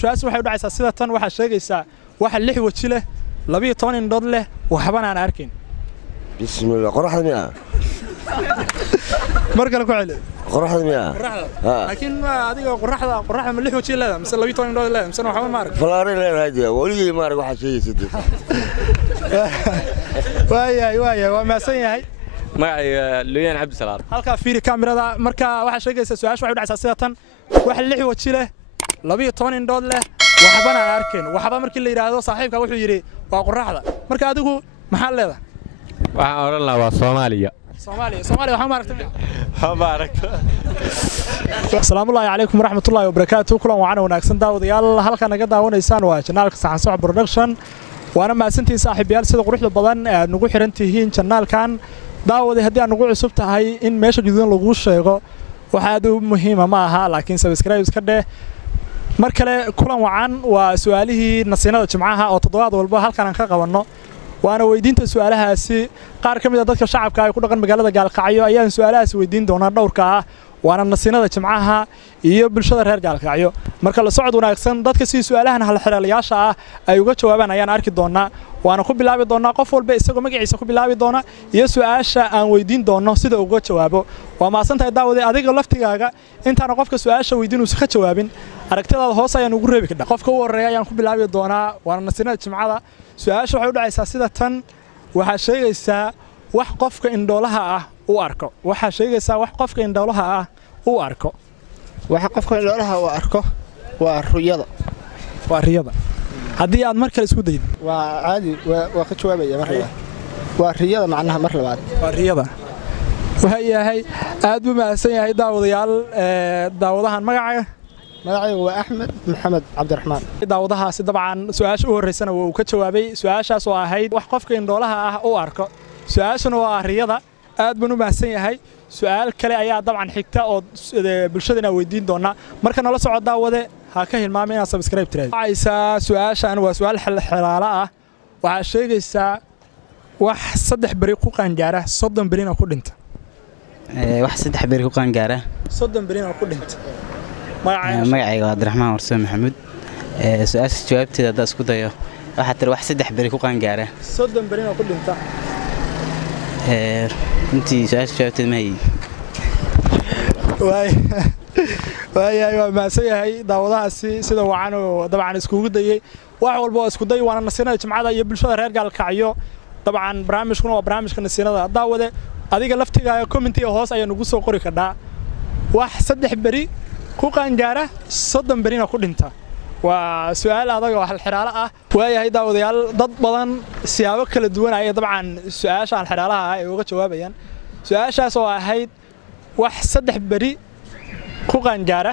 su'aashu waxay u dhacaysaa sida tan waxa sheegaysaa waxa 6 waji leh 12 indhood leh waxbana aan arkin bismillah qorraxda miya markale ku celi qorraxda miya laakiin adiga qorraxda ma 6 waji leedahay mise 12 indhood leedahay mise waxba ma arkin falaare leedahay waligii ma arag waxa sheegaysid waaya waa maasan yahay magacayga Luyan Cabdi Salaad halka fiiri kaamirada marka waxa sheegaysaa su'aashu waxay u dhacaysaa sida tan waxa 6 waji leh 12 indhood leh waxbana aan arkin waxba markii la yiraahdo saaxiibka wuxuu yiri waa qorraxda marka adigu maxaa leedahay waxaan oran lahaa waa Soomaaliya waxa ma aragtay Assalaamu alaykum warahmatullaahi wabarakaatuh kulan waana wanaagsan daawadayaal halka naga daawanaysaan waa channelka Saxan Soc Production waana maasantii saaxiibayaal sida quruxda badan ee nagu xiran tihiin channelkan daawaday haddii aan ugu cusub tahay in meesha gududan lagu sheego waxa aad u muhiim ma aha laakiin subscribe iska dheh mar kale kulan wacan waa su'aalihii nasiinada jimcaha oo toddobaad walba halkan aan ka qabanno waana weydiinta su'aalahaasi qaar ka mid ah dadka shacabka ay ku dhaqan magaalada Gaalkacyo ayaan su'aalahaasi weydiin doonaa dhowrka ah waana nasiinada jimcaha iyo bulshada reer Gaalkacyo marka la socod wanaagsan dadka si su'aalahan hal xiriirlayaasha ah ay uga jawaabaan ayaan arki doonaa waana ku bilaabi doonaa qof walba isagoo magaciisa ku bilaabi doona iyo su'aasha aan weydiin doono sida uga jawaabo waa maasantahay daawaday adiga laftigaaga intaan qofka su'aasha weydiin uu ka jawaabin aragtidaada hoos ayaan ugu reebi karaa qofka u horeeya ayaan ku bilaabi doonaa waana nasiinada jimcada su'aasha waxay u dhacaysaa sida tan waxa sheegaysaa wax qofka indhoolaha ah u arko waxa sheegaysaa wax qofka indhoolaha ah u arko waxa qofka indhoolaha u arko waa riyada haddii aad mar kale isku daydo waa caadi waa ka jawaabaya mar labaad waa riyada macnaha mar labaad waa riyada waxa aad u maasan yahay daawadayaal daawadahan magacaygu waa Axmed Maxamed Cabdiraxmaan daawadahaasi dabcan su'aasha u horeysana uu ka jawaabay su'aashaas oo ahayd wax qofka indhoolaha ah u arko su'aashuna waa riyada aad baan u maasan yahay su'aal kale ayaa dabcan xigta oo bulshadana weydiin doona marka nala socod daawade ha ka hilmaamay inaad subscribe tiraaday aysa su'aashan waa su'aal xalaala ah waxa sheegaysaa wax 3 bari ku qaangaara 30 barina ku dhinta wax 3 bari ku qaangaara 30 barina ku dhinta magacayga waa Cabdiraxmaan Warso Maxamuud su'aasha jawaabteeda hadda isku dayo waxa tir wax 3 bari ku qaangaara 30 barina ku dhinta intii su'aasha jawaabteeda ma hay waa maasan yahay daawadahaasi sida wacan oo dabcan iskugu dayay wax walba oo isku day waana nasiinada jimcada iyo bulshada reer Gaalkacyo dabcan barnaamijkuna waa barnaamijka nasiinada daawade adiga laftigaaga commentiga hoos ayaa nagu soo qori karaa wax 3 bari ku qaangaara 30 barina ku dhinta waa su'aal adag oo hal xiraalo ah waayahay daawadayaal dad badan siyaabo kala duwan ay dabcan su'aasha hal xiraalaha ay uga jawaabayaan su'aashaas oo ahayd wax 3 bari ku qaangaara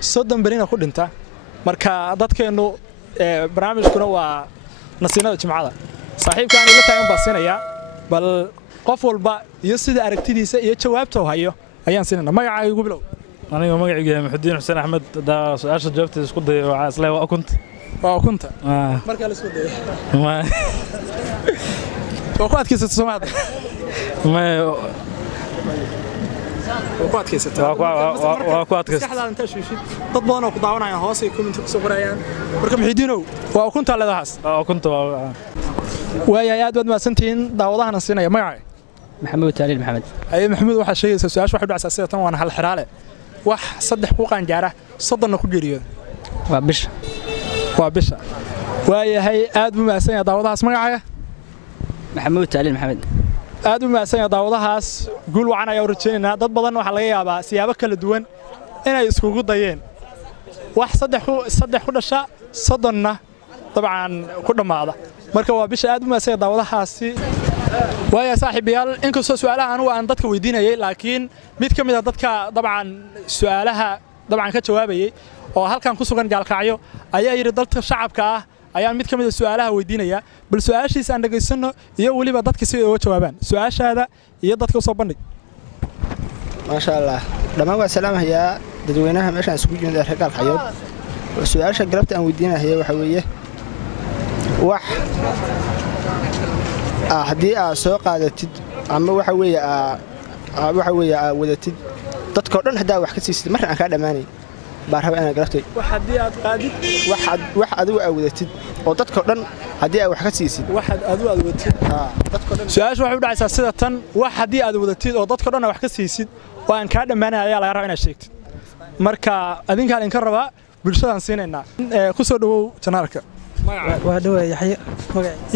30 barina ku dhinta marka dadkeenu barnaamijkuna waa nasiinada jimcada saaxiibkaan ila taagan baasinaya bal qof walba iyo sida aragtidiisa iyo jawaabta uu hayo ayaan siinana magacaaga ugu bilow aniga magacayga Maxudiin Xuseen Axmed da su'aasha jawaabteeda isku dayo waxa isla waa kunta marka la isku dayo waa ku adkaysatay Soomaaliya waa ku adkaysatay inta shiishid dad badan oo ku daawanaya hoos ay comment ku soo qorayaan marka Maxudiinow waa kunta leedahaas kunta waaya aad maasantiin daawadahan siinaya magacaaga Maxamuud Taaliil Maxamed Maxamuud waxa sheegaysaa su'aasha waxa u dhacaysaa sida tan waana hal xiraale wax 3 ku qaangaara 30 ku geeriyooda waa bisha waayahay aad u maasan yahay daawadahaas magacaaga Maxamuud Taaliil Maxamed aad u maasan yahay daawadahaas guul wacan ayaa rajaynaynaa dad badan waxa laga yaabaa siyaabo kala duwan inay iskugu dayeen wax 3 ku dhasha 30na dabcan ku dhamaada marka waa bisha aad u maasan yahay daawadahaasi waaya saaxiibayaal inkastoo su'aalaha anigu aan dadka weydiinayay laakiin mid ka mid ah dadka dabcan su'aalaha dabcan ka jawaabayay oo halkan ku sugan Gaalkacyo ayaa yiri dadka shacabka ah ayaa mid ka mid ah su'aalaha weydiinaya bal su'aashiisa aan dhageysano iyo waliba dadka si ay uga jawaabaan su'aashaada iyo dadka soo bandhig ma sha Allah dhamaan waa salaamayaa dadweynaha meeshaan isku jooga reer Gaalkacyo su'aasha galabta aan weydiinahay waxa weeye wax haddii aad soo qaadatid ama waxa weeye wadatid dadka dhan hadaa wax ka siisid marna aan ka dhamaanay baan rabaa inaan galabtay wax haddii aad qaadid wax adigu aad wadatid oo dadka dhan haddii aad wax ka siisid waxaad adigu aad wadatid dadka dhan su-aashu waxay u dhacaysaa sida tan wax haddii aad wadatid oo dadka dhan wax ka siisid oo aan kaa dhammaanay ayaa laga rabaa inaad sheegtid marka adinkaan idinka rabaa bulshadaan siinaynaa ku soo dhawow janaalka waa dhawaa yaxye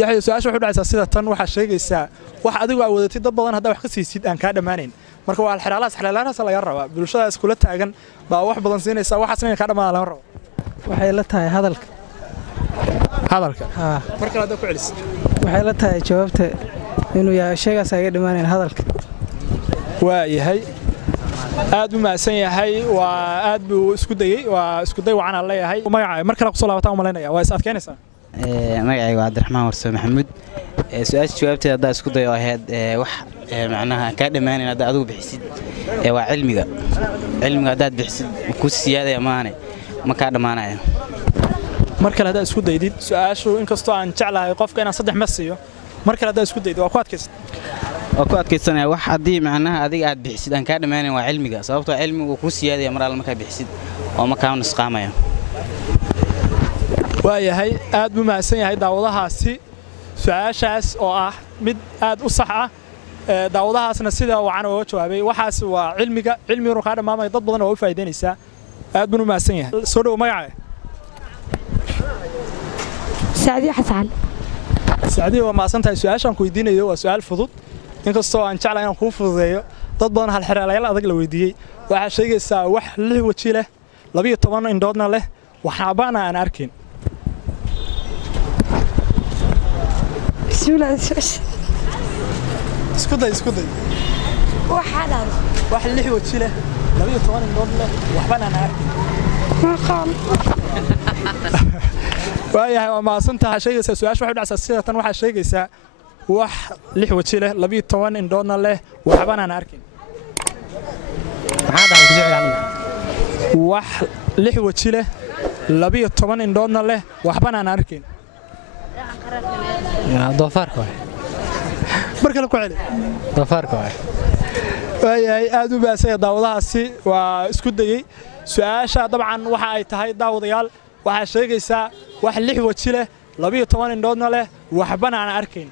yaxye su-aashu waxay u dhacaysaa sida tan waxaad sheegaysaa wax adigu aad wadatid dad badan haddaa wax ka siisid aan kaa dhammaanayn marka waa xeelaalahaas laga rabaa bulshadaas kula taagan baa wax badan siinaysaa waxaasna inay kaa dhammaadaan laga rabo waxay la tahay hadalka mar kale haddaa ku celisid waxay la tahay jawaabta inuu yahay sheegaas aga dhammaanayn hadalka waa yahay aad u mahadsan yahay waa aad buu isku dayey waa isku day wacan aan leeyahay magacaaga mar kale kusoo laabataan u malaynaya waa is adkeynaysaa magacayga waa cabdiraxmaan warso maxamuud su-aasha jawaabteeda haddaa isku dayo ahayd wax macnaha kaa dhammaanayn haddaa adigu bixisid waa cilmiga haddaad bixisid ku siyaadaya maane ma kaa dhammaanaya mar kale haddaad isku daydid su-aashu inkastoo aan jeclahay qofka inaan 3 mes siiyo mar kale haddaad isku daydid waa ku adkaysanaya wax haddii macnaha adiga aad bixisid aan kaa dhammaanayn waa cilmiga sababtoo cilmigu ku siyaadaya mar alle markaa bixisid oo ma kaa nusqaamaya waa yahay aad buu mahadsan yahay daawadahaasi su-aashaas oo ah mid aad u sax ah daawadahaasna sida wacan uga jawaabay waxaas waa cilmiguna kaa dhammaamaya dad badan oo u faa'iidaynaysaa aad buu u mahadsan yahay soo dhow magacaaga سعدي حسن سعدي waa maasantahay su'aashan ku weydiinayo waa su'aal fudud inkastoo aan jeclahay inaan ku fududeeyo dad badan hal xiraalay adag la weydiiyay waxa sheegaysaa wax 6 waji leh 12 indhoodna leh waxaabana aan arkin isku day waxaan wax 6 waji leh 12 indhood leh waxbana aan arkin ma qaan waayahay waa maasantahay sheegaysaa su'aasha waxay u dhacaysaa sida tan waxa sheegaysaa wax 6 waji leh 12 indhoodna leh waxbana aan arkin maxaa dhahay ku soo wax 6 waji leh 12 indhoodna leh waxbana aan arkin doofaarka waay mar kale ku celi doofaarka waay waayahay aad u baasay daawadahaasi waa isku dayay su'aasha dabcan waxa ay tahay daawadayaal waxa sheegaysaa wax 6 waji leh 12 indhoodna leh waxbana aan arkin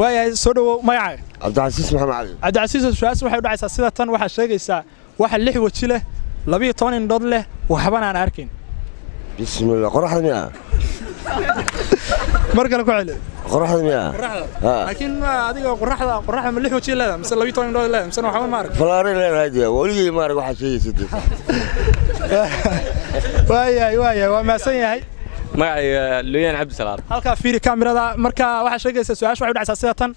waayahay soo dhawow magacaaga cabdicasiis maxamed cali cabdicasiis su'aasha waxay u dhacaysaa sida tan waxa sheegaysaa wax 6 waji leh 12 indhood leh waxbana aan arkin bismillah qoraxda miya mar kale ku celi qoraxda miya laakiin adiga qoraxda ma 6 waji leedahay mise 12 indhood leedahay mise waxba ma arag falaare leedahay waligii ma arag waxa sheegaysid waayahay waa maasan yahay magacayga Luyaan Cabdi Salaad halka fiiri kaamirada marka waxa sheegaysaa su'aasha waxay u dhacaysaa sida tan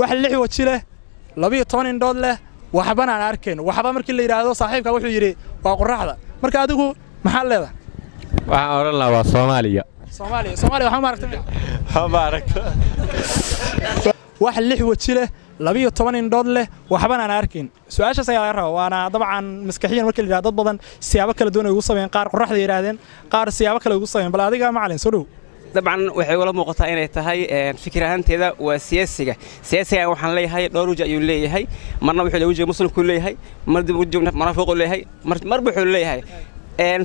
wax 6 waji leh 12 indhood leh waxbana aan arkin waxba markii la yiraahdo saaxiibka wuxuu yiri waa qoraxda marka adigu maxaa leedahay waxaan oran lahaa waa Soomaaliya waxa ma aragtay wax 6 waji leh 12 indhood leh waxbana aan arkin su'aashaas ayaa laga rabaa waana dabcan maskaxiyan markii la yiraahdo dad badan siyaabo kala duwan ay ugu sameeyeen qaar qoraxda yiraahdeen qaar siyaabo kale ugu sameeyeen bal adiga macallin soo dhow dabcan waxay wala muuqataa inay tahay fikir ahaanteeda waa siyaasiga waxaan leeyahay dhowr waji ayuu leeyahay marna wuxuu wajiga muslimku leeyahay marna wajiga maraafiqu leeyahay marba wuxuu leeyahay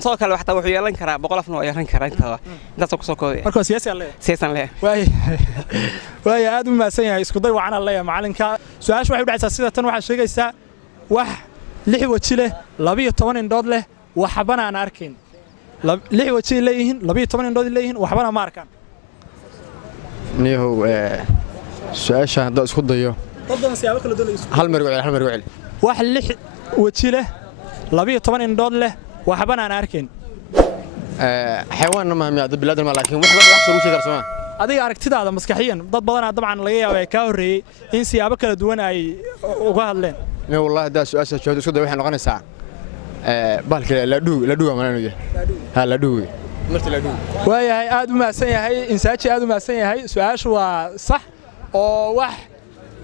soo kale waxta wuxuu yeelan karaa 100 afna waa yeelan karaa intaas ku soo koobay marka siyaasi leeyahay way aad u maasan yahay isku day wacan leeyahay macalinka su'aasha waxay u dhacaysaa sida tan waxa sheegaysaa wax 6 waji leh 12 indhood leh waxbana aan arkin 6 waji leeyihiin 12 indhood leeyihiin waxbana ma arkaan niyow su'aasha hadda isku dayo dadana siyaabo kala duwan hal mar wacel wax 6 waji leh 12 indhood leh waxbana aan arkin xayawaan ma miyaa dad bilaadan ma laakiin wax soo sheegay Soomaa adiga aragtidaada maskaxiyan dad badan dabcan laga yaabay ka horeeyay in siyaabo kala duwan ay uga hadleen ma wallahi daa su'aasha jawaabta isku day waxay noqonaysaa balka la dhuuga maanayo la dhuuga marti la dhuuga waayahay aad u maasan yahay insaaji aad u maasan yahay su'aashu waa sax oo wax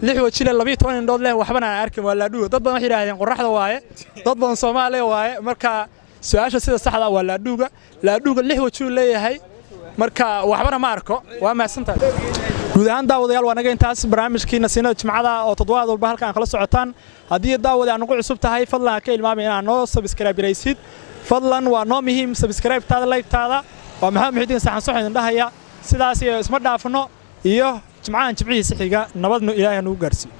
6 waji leh 12 indhood leh waxbana aan arkin waa la dhuuga dad badan waxay yiraahdeen qoraxda waaye dad badan Soomaaliya waaye marka su'aasha sida saxda waa la dhuuga 6 waji leeyahay marka waxbana ma arko waa maasantahay guud ahaan daawadayaal waa naga intaas barnaamijkiina siinada jimcada oo toddobaad walba halkaan kala socotaan haddii daawada aan ugu cusub tahay fadlan ka ilmaamay inaad noo subscribe garaysid fadlan waa noo muhiim subscribe-taada like-taada waa maxamed muxidiin saxan soxo idin dhahaya sidaas iyo isma dhaafno iyo jimcahan jimcihiisa xiga nabadnu ilaahay nagu gaarsiiyo